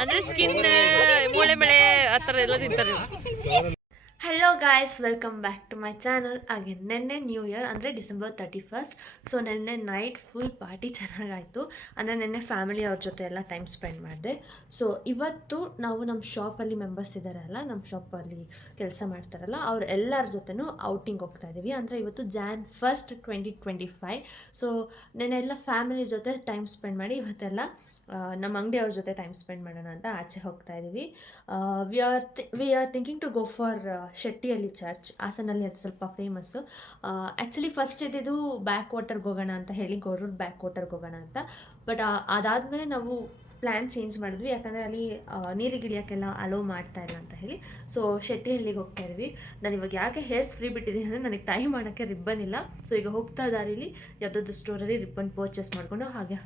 ಅಂದ್ರೆ ಸ್ಕಿನ್ ಮೂಳೆ ಮಳೆ ಆ ಥರ ಎಲ್ಲ ತಿಂತಾರೆ. Hello guys, welcome back to my channel. ಹಾಗೆ ನೆನ್ನೆ ನ್ಯೂ ಇಯರ್ ಅಂದರೆ December 31st. ಸೊ ನೆನ್ನೆ ನೈಟ್ ಫುಲ್ ಪಾರ್ಟಿ ಚೆನ್ನಾಗಾಯಿತು. ಅಂದರೆ ನೆನ್ನೆ ಫ್ಯಾಮಿಲಿ ಅವ್ರ ಜೊತೆ ಎಲ್ಲ ಟೈಮ್ ಸ್ಪೆಂಡ್ ಮಾಡಿದೆ. ಸೊ ಇವತ್ತು ನಾವು ನಮ್ಮ ಶಾಪಲ್ಲಿ ಮೆಂಬರ್ಸ್ ಇದ್ದಾರಲ್ಲ, ನಮ್ಮ ಶಾಪಲ್ಲಿ ಕೆಲಸ ಮಾಡ್ತಾರಲ್ಲ, ಅವ್ರ ಎಲ್ಲರ ಜೊತೆನೂ ಔಟಿಂಗ್ ಹೋಗ್ತಾ ಇದ್ದೀವಿ. ಅಂದರೆ ಇವತ್ತು Jan 1st 2025. ಸೊ ನೆನ್ನೆ ಎಲ್ಲ ಫ್ಯಾಮಿಲಿ ಜೊತೆ ಟೈಮ್ ಸ್ಪೆಂಡ್ ಮಾಡಿ ಇವತ್ತೆಲ್ಲ ನಮ್ಮ ಅಂಗಡಿಯವ್ರ ಜೊತೆ ಟೈಮ್ ಸ್ಪೆಂಡ್ ಮಾಡೋಣ ಅಂತ ಆಚೆ ಹೋಗ್ತಾ ಇದ್ದೀವಿ. We are thinking to go for ಶೆಟ್ಟಿಯಲ್ಲಿ ಚರ್ಚ್. ಹಾಸನಲ್ಲಿ ಅದು ಸ್ವಲ್ಪ ಫೇಮಸ್ಸು. ಆ್ಯಕ್ಚುಲಿ ಫಸ್ಟ್ ಇದ್ದಿದ್ದು ಬ್ಯಾಕ್ ವಾಟರ್ಗೆ ಹೋಗೋಣ ಅಂತ ಹೇಳಿ, ಗೋರೂರು ಬ್ಯಾಕ್ ವಾಟರ್ಗೆ ಹೋಗೋಣ ಅಂತ. ಬಟ್ ಅದಾದಮೇಲೆ ನಾವು ಪ್ಲ್ಯಾನ್ ಚೇಂಜ್ ಮಾಡಿದ್ವಿ, ಯಾಕಂದರೆ ಅಲ್ಲಿ ನೀರಿಗಿಳಿಯೋಕ್ಕೆಲ್ಲ ಅಲೋ ಮಾಡ್ತಾ ಇಲ್ಲ ಅಂತ ಹೇಳಿ. ಸೊ ಶೆಟ್ಟಿಹಳ್ಳಿಗೆ ಹೋಗ್ತಾ ಇದ್ವಿ. ನಾನು ಇವಾಗ ಯಾಕೆ ಹೇರ್ಸ್ ಫ್ರೀ ಬಿಟ್ಟಿದ್ದೀನಿ ಅಂದರೆ ನನಗೆ ಟೈಮ್ ಮಾಡೋಕ್ಕೆ ರಿಬ್ಬನ್ ಇಲ್ಲ. ಸೊ ಈಗ ಹೋಗ್ತಾ ದಾರಿಲಿ ಯಾವುದಾದ್ರು ಸ್ಟೋರಲ್ಲಿ ರಿಬ್ಬನ್ ಪರ್ಚೇಸ್ ಮಾಡಿಕೊಂಡು ಹಾಗೆ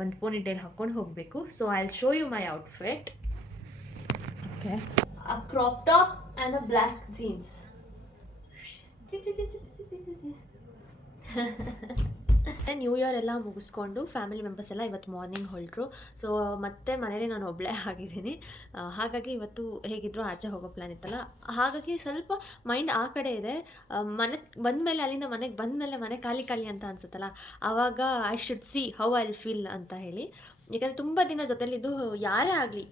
ಒಂದು ಪೋನಿ ಟೈಲ್ ಹಾಕ್ಕೊಂಡು ಹೋಗಬೇಕು. So I will show you my outfit. Okay, a crop top and a black jeans. New year ಎಲ್ಲ ಮುಗಿಸ್ಕೊಂಡು ಫ್ಯಾಮಿಲಿ ಮೆಂಬರ್ಸ್ ಎಲ್ಲ ಇವತ್ತು ಮಾರ್ನಿಂಗ್ ಹೊರಟರು. ಸೊ ಮತ್ತೆ ಮನೇಲಿ ನಾನು ಒಬ್ಬಳೇ ಆಗಿದ್ದೀನಿ. ಹಾಗಾಗಿ ಇವತ್ತು ಹೇಗಿದ್ರು ಆಚೆ ಹೋಗೋ ಪ್ಲ್ಯಾನ್ ಇತ್ತಲ್ಲ, ಹಾಗಾಗಿ ಸ್ವಲ್ಪ ಮೈಂಡ್ ಆ ಕಡೆ ಇದೆ. ಬಂದಮೇಲೆ ಅಲ್ಲಿಂದ ಮನೆಗೆ ಬಂದಮೇಲೆ ಮನೆ ಖಾಲಿ ಖಾಲಿ ಅಂತ ಅನ್ಸುತ್ತಲ್ಲ, ಆವಾಗ I should see how I will feel ಅಂತ ಹೇಳಿ. ಯಾಕಂದರೆ ತುಂಬ ದಿನ ಜೊತೆಲಿದ್ದು, ಯಾರೇ ಆಗಲಿ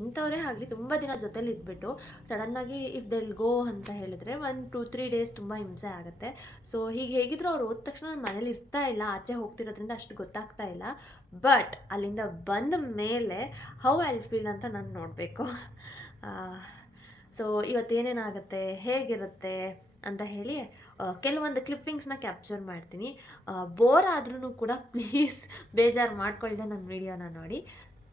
ಎಂಥವರೇ ಆಗಲಿ, ತುಂಬ ದಿನ ಜೊತೆಲಿ ಇದ್ಬಿಟ್ಟು ಸಡನ್ನಾಗಿ ಇಫ್ ದೆ ವಿಲ್ ಗೋ ಅಂತ ಹೇಳಿದರೆ 1-2-3 ಡೇಸ್ ತುಂಬ ಹಿಂಸೆ ಆಗುತ್ತೆ. ಸೊ ಹೇಗಿದ್ರು ಅವ್ರು ಹೋದ ತಕ್ಷಣ ನಾನು ಮನೇಲಿ ಇರ್ತಾ ಇಲ್ಲ, ಆಚೆ ಹೋಗ್ತಿರೋದ್ರಿಂದ ಅಷ್ಟು ಗೊತ್ತಾಗ್ತಾ ಇಲ್ಲ. ಬಟ್ ಅಲ್ಲಿಂದ ಬಂದ ಮೇಲೆ ಹೌ ಐ ವಿಲ್ ಫೀಲ್ ಅಂತ ನಾನು ನೋಡಬೇಕು. ಸೊ ಇವತ್ತೇನೇನಾಗುತ್ತೆ, ಹೇಗಿರುತ್ತೆ ಅಂತ ಹೇಳಿ ಕೆಲವೊಂದು ಕ್ಲಿಪ್ಪಿಂಗ್ಸ್ನ ಕ್ಯಾಪ್ಚರ್ ಮಾಡ್ತೀನಿ. ಬೋರ್ ಆದ್ರೂ ಕೂಡ ಪ್ಲೀಸ್ ಬೇಜಾರು ಮಾಡ್ಕೊಳ್ದೆ ನನ್ನ ವಿಡಿಯೋನ ನೋಡಿ.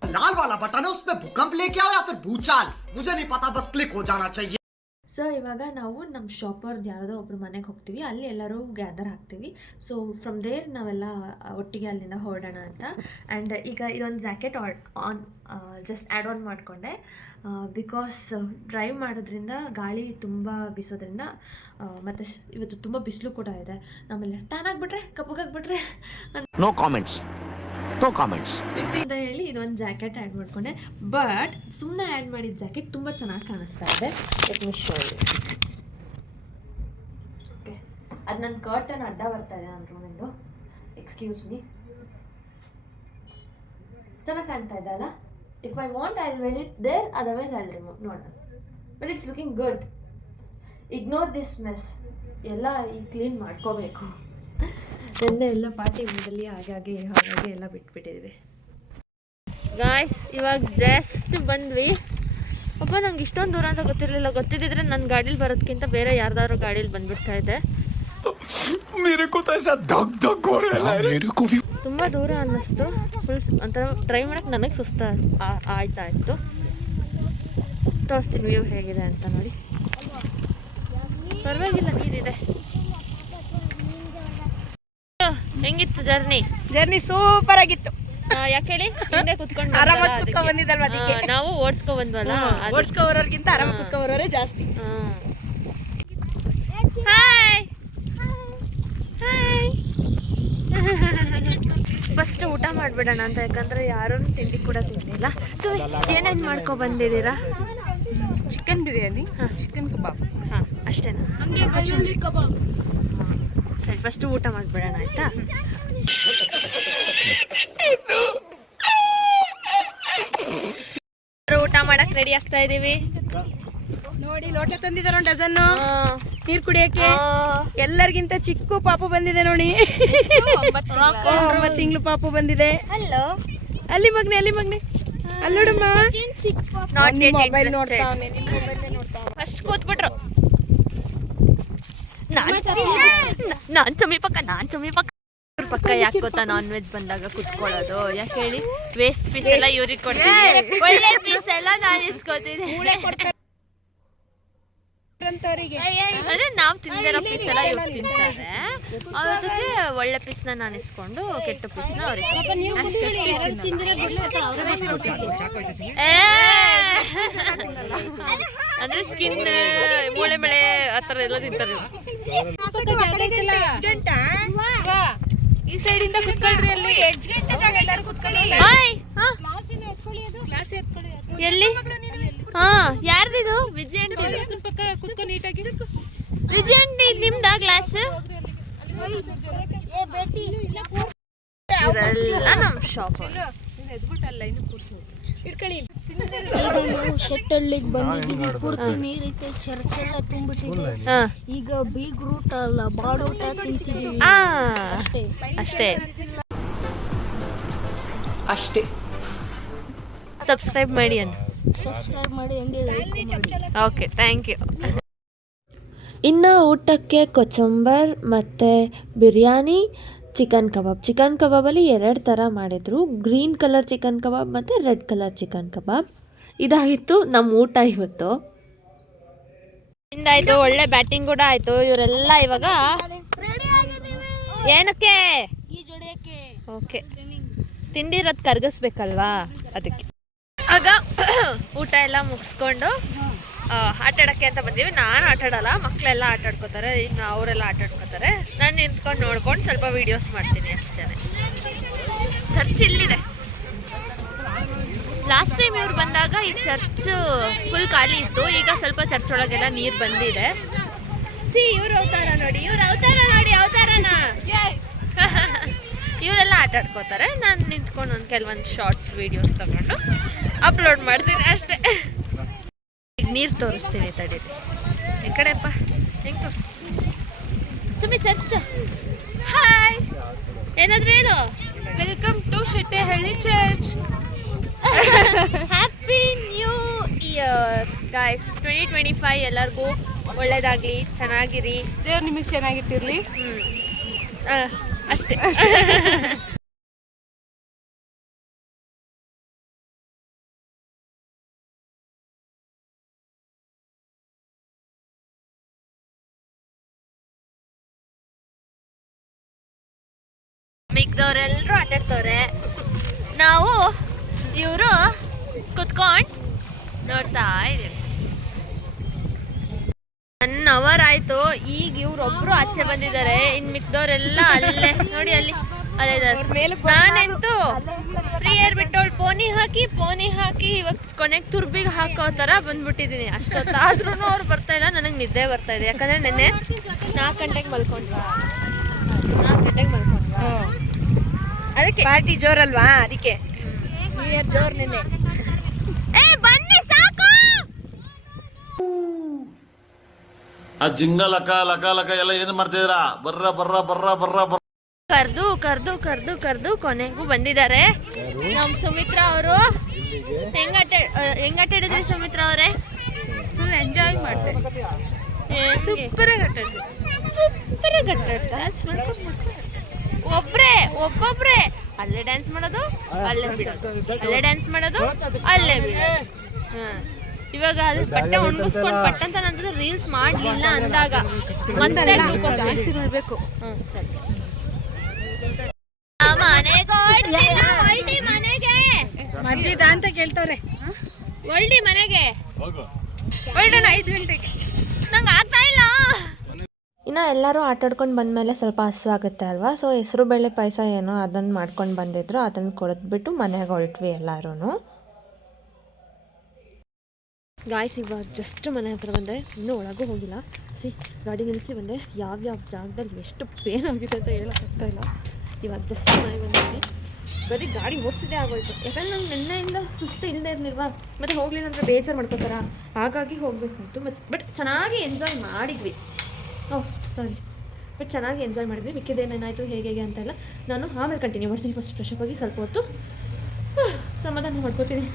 लाल वाला बटन है, उसमें भूकंप लेके आओ या फिर भूचाल, मुझे नहीं पता, बस क्लिक हो जाना चाहिए. ಸೊ ಇವಾಗ ನಾವು ನಮ್ಮ ಶಾಪರ್ದು ಯಾವುದೋ ಒಬ್ಬರು ಮನೆಗೆ ಹೋಗ್ತೀವಿ, ಅಲ್ಲಿ ಎಲ್ಲರೂ ಗ್ಯಾದರ್ ಆಗ್ತೀವಿ. ಸೊ ಫ್ರಮ್ ದೇರ್ ನಾವೆಲ್ಲ ಒಟ್ಟಿಗೆ ಅಲ್ಲಿಂದ ಹೊರಡೋಣ ಅಂತ. ಆ್ಯಂಡ್ ಈಗ ಇದೊಂದು ಜಾಕೆಟ್ ಜಸ್ಟ್ ಆ್ಯಡ್ ಆನ್ ಮಾಡಿಕೊಂಡೆ. ಬಿಕಾಸ್ ಡ್ರೈವ್ ಮಾಡೋದ್ರಿಂದ ಗಾಳಿ ತುಂಬ ಬೀಸೋದ್ರಿಂದ, ಮತ್ತು ಇವತ್ತು ತುಂಬ ಬಿಸಿಲು ಕೂಡ ಇದೆ. ಆಮೇಲೆ ಟ್ಯಾನ್ ಆಗಿಬಿಟ್ರೆ, ಕಪ್ಪಗಾಗ್ಬಿಟ್ರೆ ನೋ ಕಾಮೆಂಟ್ಸ್ ಅಂತ ಹೇಳಿ ಇದೊಂದು ಜಾಕೆಟ್ ಆ್ಯಡ್ ಮಾಡಿಕೊಂಡೆ. ಬಟ್ ಸುಮ್ಮನೆ ಆ್ಯಡ್ ಮಾಡಿದ ಜಾಕೆಟ್ ತುಂಬ ಚೆನ್ನಾಗಿ ಕಾಣಿಸ್ತಾ ಇದೆ. Let me show you. Okay, ಅದು ನನ್ನ ಕರ್ಟನ್ ಅಡ್ಡ ಬರ್ತಾ ಇದೆ ನನ್ನ ರೂಮಿಂದು. Excuse me. ಚೆನ್ನಾಗಿ ಕಾಣ್ತಾ ಇದೆ ಅಲ್ಲ? If I want I will wear it there, otherwise I will remove. ನೋಡೋಣ. But it's looking good. Ignore this mess. ಎಲ್ಲ ಈಗ ಕ್ಲೀನ್ ಮಾಡ್ಕೋಬೇಕು. ನೆನ್ನೆ ಎಲ್ಲ ಪಾರ್ಟಿ ಮುಂದಲ್ಲಿ ಹಾಗಾಗಿ ಎಲ್ಲ ಬಿಟ್ಬಿಟ್ಟಿದ್ವಿ. ಗಾಯ್ಸ್, ಇವಾಗ ಜಸ್ಟ್ ಬಂದ್ವಿ. ಒಬ್ಬ ನಂಗೆ ಇಷ್ಟೊಂದು ದೂರ ಅಂತ ಗೊತ್ತಿರಲಿಲ್ಲ. ಗೊತ್ತಿದ್ದಿದ್ರೆ ನನ್ನ ಗಾಡೀಲಿ ಬರೋದಕ್ಕಿಂತ ಬೇರೆ ಯಾರ್ದಾದ್ರು ಗಾಡೀಲಿ ಬಂದ್ಬಿಡ್ತಾ ಇದ್ದೆ. ತುಂಬ ದೂರ ಅನ್ನಿಸ್ತು. ಫುಲ್ ಒಂಥರ ಡ್ರೈವ್ ಮಾಡೋಕ್ಕೆ ನನಗೆ ಸುಸ್ತ ಆಯ್ತಾ ಇತ್ತು. ತೋರಿಸ್ತೀನಿ ವ್ಯೂ ಹೇಗಿದೆ ಅಂತ ನೋಡಿ. ಪರವಾಗಿಲ್ಲ, ನೀರಿದೆ. ಹೆಂಗಿತ್ತು ಜರ್ನಿ? ಸೂಪರ್ ಆಗಿತ್ತು. ಯಾಕೆ ಹೇಳಿ, ಹಿಂದೆ ಕುತ್ಕೊಂಡು ಬಂದಿದ್ದಲ್ವ, ನಾವು ಓಡಿಸ್ಕೊ ಬಂದ್ವಲ್ಲ, ಓಡಿಸ್ಕೋರೋರ್ಗಿಂತ ಆರಾಮ ಕುತ್ಕೋರೋರೇ ಜಾಸ್ತಿ. ಹಾಯ್ ಫಸ್ಟ್ ಊಟ ಮಾಡಿಬಿಡೋಣ ಅಂತ, ಯಾಕಂದ್ರೆ ಯಾರೂ ತಿಂಡಿ ಕೂಡ ತಿಂದಿಲ್ಲ. ಏನೇನು ಮಾಡ್ಕೊ ಬಂದಿದ್ದೀರಾ? ಚಿಕನ್ ಬಿರಿಯಾನಿ, ಚಿಕನ್ ಕಬಾಬ್. ಹಾಂ, ಅಷ್ಟೇನಾ? ಸರಿ, ಫಸ್ಟ್ ಊಟ ಮಾಡಿಬಿಡೋಣ ಆಯ್ತಾ? ಊಟ ಮಾಡಕ್ ರೆಡಿ ಆಗ್ತಾ ಇದೀವಿ ನೋಡಿ. ಲೋಟ ತಂದಿದ್ದಾರೆ ಒಂದು ಡಜನ್ನು ನೀರು ಕುಡಿಯಕ್ಕೆ. ಎಲ್ಲರಿಗಿಂತ ಚಿಕ್ಕ ಪಾಪು ಬಂದಿದೆ ನೋಡಿ. 9 ತಿಂಗಳು ಪಾಪು ಬಂದಿದೆ. ಹಲೋ, ಅಲ್ಲಿ ಮಗ್ನೆ ಅಲ್ಲೋಡಮ್ಮ. ಮೊಬೈಲ್ ನೋಡ್ತಾವನೆ. ಫಸ್ಟ್ ಕೂತ್ಬಿಟ್ರು. ನಾನ್ ಸಮೀಪ ಪಕ್ಕ. ಯಾಕೆ ಗೊತ್ತಾ, ನಾನ್ ವೆಜ್ ಬಂದಾಗ ಕುತ್ಕೊಳ್ಳೋದು? ಯಾಕೆ ಹೇಳಿ, ವೇಸ್ಟ್ ಪೀಸ್ ಎಲ್ಲ ಇವ್ರಿಗೆ ಕೊಡ್ತೀನಿ, ಒಳ್ಳೆ ಪೀಸ್ ಎಲ್ಲ ನಾನು ಇಸ್ಕೊತೀನಿ. ಅಂದ್ರೆ ನಾವು ತಿಂದಿರೋ ಪೀಸ್ ಎಲ್ಲ ಇವ್ರು ತಿಂತಾರೆ. ಅದಕ್ಕೆ ಒಳ್ಳೆ ಪೀಸ್ನ ನಾನು ಇಸ್ಕೊಂಡು ಕೆಟ್ಟ ಪೀಸ್ನ ಅವ್ರಿಗೆ. ಅಂದ್ರೆ ಸ್ಕಿನ್ ಮೂಳೆ ಮಳೆ ಆ ಥರ ಎಲ್ಲ ತಿಂತಾರೆ. ಈ ಸೈಡ್ ಇಂದ ಕುತ್ಕೊಳ್ರಿ ಅಲ್ಲಿ. ಎಲ್ಲಿ? ಹಾ, ಯಾರ್ದಿದು? ವಿಜಯ್ ಆಂಟಿ ಪಕ್ಕ ಕುತ್ಕೊ ನೀಟಾಗಿ. ವಿಜಯ್ ಆಂಟಿ ನಿಮ್ದ ಗ್ಲಾಸ್? ಇವರೆಲ್ಲ ನಮ್ ಶಾಪ್. ಶೆಟ್ಟಲ್ಲಿಗೆ ಬಂದಿದ್ದೀವಿ. ಪೂರ್ತಿ ನೀರೈತೆ, ಚರ್ಚ್ ಎಲ್ಲ ತುಂಬಿಟ್ಟಿದೆ. ಈಗ ಬೀಗ್ ರೂಟ್ ಅಲ್ಲ, ಬಾಡ್ ಊಟ ತಿಂತಿದೀವಿ ಅಷ್ಟೇ. ಸಬ್ಸ್ಕ್ರೈಬ್ ಮಾಡಿ ಅನ್ನು. ಸಬ್ಸ್ಕ್ರೈಬ್ ಮಾಡಿ, ಹಂಗೆ ಲೈಕ್ ಮಾಡಿ. Okay, thank you. ಇನ್ನು ಊಟಕ್ಕೆ ಕೊಚಂಬರ್ ಮತ್ತು ಬಿರಿಯಾನಿ, ಚಿಕನ್ ಕಬಾಬಲ್ಲಿ 2 ಥರ ಮಾಡಿದರು. ಗ್ರೀನ್ ಕಲರ್ ಚಿಕನ್ ಕಬಾಬ್ ಮತ್ತು ರೆಡ್ ಕಲರ್ ಚಿಕನ್ ಕಬಾಬ್. ಇದಾಗಿತ್ತು ನಮ್ಮ ಊಟ ಇವತ್ತು. ಇಂದಾಯಿತು, ಒಳ್ಳೆ ಬ್ಯಾಟಿಂಗ್ ಕೂಡ ಆಯಿತು. ಇವರೆಲ್ಲ ಇವಾಗ ಏನಕ್ಕೆ? ಓಕೆ, ತಿಂದಿರೋದು ಕರಗಿಸ್ಬೇಕಲ್ವಾ, ಅದಕ್ಕೆ. ಆಗ ಊಟ ಎಲ್ಲ ಮುಗಿಸ್ಕೊಂಡು ಆಟಾಡೋಕ್ಕೆ ಅಂತ ಬಂದೀವಿ. ನಾನು ಆಟಾಡಲ್ಲ, ಮಕ್ಕಳೆಲ್ಲ ಆಟಾಡ್ಕೋತಾರೆ. ಇನ್ನು ಅವರೆಲ್ಲ ಆಟಾಡ್ಕೋತಾರೆ. ನಾನು ನಿಂತ್ಕೊಂಡು ನೋಡ್ಕೊಂಡು ಸ್ವಲ್ಪ ವೀಡಿಯೋಸ್ ಮಾಡ್ತೀನಿ ಅಷ್ಟೇ. ಚರ್ಚ್ ಇಲ್ಲಿದೆ. ಲಾಸ್ಟ್ ಟೈಮ್ ಇವ್ರು ಬಂದಾಗ ಈ ಚರ್ಚ್ ಫುಲ್ ಖಾಲಿ ಇತ್ತು. ಈಗ ಸ್ವಲ್ಪ ಚರ್ಚ್ ಒಳಗೆಲ್ಲ ನೀರು ಬಂದಿದೆ. ಇವ್ರ ಅವತಾರ ನೋಡಿ, ಅವತಾರನ ಇವರೆಲ್ಲ ಆಟಾಡ್ಕೋತಾರೆ. ನಾನು ನಿಂತ್ಕೊಂಡು ಕೆಲವೊಂದು ಶಾರ್ಟ್ಸ್ ವೀಡಿಯೋಸ್ ತಗೊಂಡು ಅಪ್ಲೋಡ್ ಮಾಡ್ತೀನಿ ಅಷ್ಟೇ. ಈಗ ನೀರು ತೋರಿಸ್ತೀನಿ, ತಡೀರಿ. ಈ ಕಡೆಪ್ಪ, ಹೆಂಗೆ ತೋರಿಸ್ ಸುಮ್ಮನೆ ಚರ್ಚ್. ಹಾಯ್, ಏನಾದ್ರು ಹೇಳು. Welcome to Shettahalli church. Happy new year guys. 2025 ಎಲ್ಲರಿಗೂ ಒಳ್ಳೇದಾಗಲಿ, ಚೆನ್ನಾಗಿರಿ, ದೇವ್ರು ನಿಮಗೆ ಚೆನ್ನಾಗಿಟ್ಟಿರ್ಲಿ. ಅಷ್ಟೇ. ಮಿಕ್ದವ್ರೆಲ್ಲರೂ ಆಟಾಡ್ತವ್ರೆ. ನಾವು ಇವರು ಕುತ್ಕೊಂಡು ನೋಡ್ತಾ ಇದ್ದೀವಿ. 1 ಅವರ್ ಆಯಿತು. ಈಗ ಇವ್ರೊಬ್ರು ಆಚೆ ಬಂದಿದ್ದಾರೆ. ಇನ್ನು ಮಿಕ್ದವ್ರೆಲ್ಲ ಅಲ್ಲೇ ನೋಡಿ, ಅಲ್ಲೇ. ನಾನಂತೂ ಫ್ರೀ ಏರ್ ಬಿಟ್ಟವಳು ಪೋನಿ ಹಾಕಿ ಇವಾಗ ಕೊನೆಗೆ ತುರ್ಬಿಗೆ ಹಾಕೋ ಥರ ಬಂದ್ಬಿಟ್ಟಿದ್ದೀನಿ. ಅಷ್ಟೊತ್ತಾದ್ರೂ ಅವ್ರು ಬರ್ತಾ ಇಲ್ಲ. ನನಗೆ ನಿದ್ದೆ ಬರ್ತಾ ಇದೆ. ಯಾಕಂದರೆ ನೆನ್ನೆ 4 ಗಂಟೆಗೆ ಮಲ್ಕೊಂಡ್ವಾ. ಅದಕ್ಕೆ ಪಾರ್ಟಿ ಜೋರಲ್ವಾ, ಅದಕ್ಕೆ ನ್ಯೂ ಇಯರ್ ಜೋರ್ ನಿನ್ನೆ. ಬನ್ನಿ ಸಾಕು. ಆ ಜಿಂಗ ಲಕ ಎಲ್ಲ ಏನು ಮಾಡ್ತಿದ್ದೀರಾ? ಬರ್ರ ಕರ್ದು ಕೊನೆಗೂ ಬಂದಿದ್ದಾರೆ. ನಮ್ಮ ಸುಮಿತ್ರಾ ಅವರು. ಹೆಂಗ್ ಆಟಾಡಿದ್ರಿ ಸುಮಿತ್ರಾ ಅವರೇ? ಫುಲ್ ಎಂಜಾಯ್ ಮಾಡಿದೆ. ಸೂಪರಾಗಿ ಆಟಾಡಿದ್ವಿ. ಒಬ್ಬೊಬ್ರೆ ಅಲ್ಲೇ ಡ್ಯಾನ್ಸ್ ಮಾಡೋದು, ಅಲ್ಲೇ ಬಿಡೋದು, ಅಲ್ಲೇ ಡ್ಯಾನ್ಸ್ ಮಾಡೋದು, ಅಲ್ಲೇ ಬಿಡೋದು. ಇವಾಗ ಅದು ಬಟ್ಟೆ ಒಣಗಿಸ್ಕೊಂಡು ಪಟ್ಟಂತ ನನ್ನ ರೀಲ್ಸ್ ಮಾಡಲಿಲ್ಲ ಅಂದಾಗ ಮತ್ತೆ ಜಾಸ್ತಿ ಮಾಡಬೇಕು. ಸರಿ. ಮನೆಗೆ ಮದ್ವಿದ ಅಂತ ಕೇಳ್ತವ್ರೆ. ಒಳ್ಳಿ ಮನೆಗೆ 5 ಗಂಟೆಗೆ ನಂಗೆ ಆಗ್ತಾ ಇಲ್ಲ. ಇನ್ನು ಎಲ್ಲರೂ ಆಟಾಡ್ಕೊಂಡು ಬಂದಮೇಲೆ ಸ್ವಲ್ಪ ಹಸುವಾಗುತ್ತೆ ಅಲ್ವಾ. ಸೊ ಹೆಸರು ಬೇಳೆ ಪಾಯಸ ಏನೋ ಅದನ್ನು ಮಾಡ್ಕೊಂಡು ಬಂದಿದ್ರು. ಅದನ್ನು ಕೊಡದ್ಬಿಟ್ಟು ಮನೆಗೆ ಹೊರಟ್ವಿ ಎಲ್ಲರೂ. ಗಾಯ್ಸ್, ಇವಾಗ ಜಸ್ಟ್ ಮನೆ ಹತ್ರ ಬಂದೆ. ಇನ್ನೂ ಒಳಗೂ ಹೋಗಿಲ್ಲ. ಗಾಡಿ ನಿಲ್ಲಿಸಿ ಬಂದೆ. ಯಾವ್ಯಾವ ಜಾಗದಲ್ಲಿ ಎಷ್ಟು ಪೇನ್ ಆಗಿದೆ ಅಂತ ಹೇಳೋಕ್ಕಾಗ್ತಾಯಿಲ್ಲ. ಇವಾಗ ಜಸ್ಟ್ ಮನೆಗೆ ಬಂದಿದ್ದೀನಿ. ಬರೀ ಗಾಡಿ ಓಡಿಸಿದೆ ಆಗೋಯ್ತು. ಯಾಕಂದರೆ ನಂಗೆ ನಿನ್ನೆಯಿಂದ ಸುಸ್ತು ಇಲ್ಲದೆ ಇರಲಿಲ್ವಾ. ಮತ್ತು ಹೋಗ್ಲಿಲ್ಲ ಅಂದರೆ ಬೇಜಾರು ಮಾಡ್ಕೋತಾರ. ಹಾಗಾಗಿ ಹೋಗಬೇಕಾಯ್ತು. ಬಟ್ ಚೆನ್ನಾಗಿ ಎಂಜಾಯ್ ಮಾಡಿದ್ವಿ. ಬಟ್ ಚೆನ್ನಾಗಿ ಎಂಜಾಯ್ ಮಾಡಿದ್ವಿ. ಮಿಕ್ಕಿದೇನೇನಾಯಿತು ಹೇಗೆ ಅಂತೆಲ್ಲ ನಾನು ಆಮೇಲೆ ಕಂಟಿನ್ಯೂ ಮಾಡ್ತೀನಿ. ಫಸ್ಟ್ ಫ್ರೆಶ್ ಅಪ್ ಆಗಿ ಸ್ವಲ್ಪ ಹೊತ್ತು ಸಮಾಧಾನ ಮಾಡ್ಕೋತೀನಿ.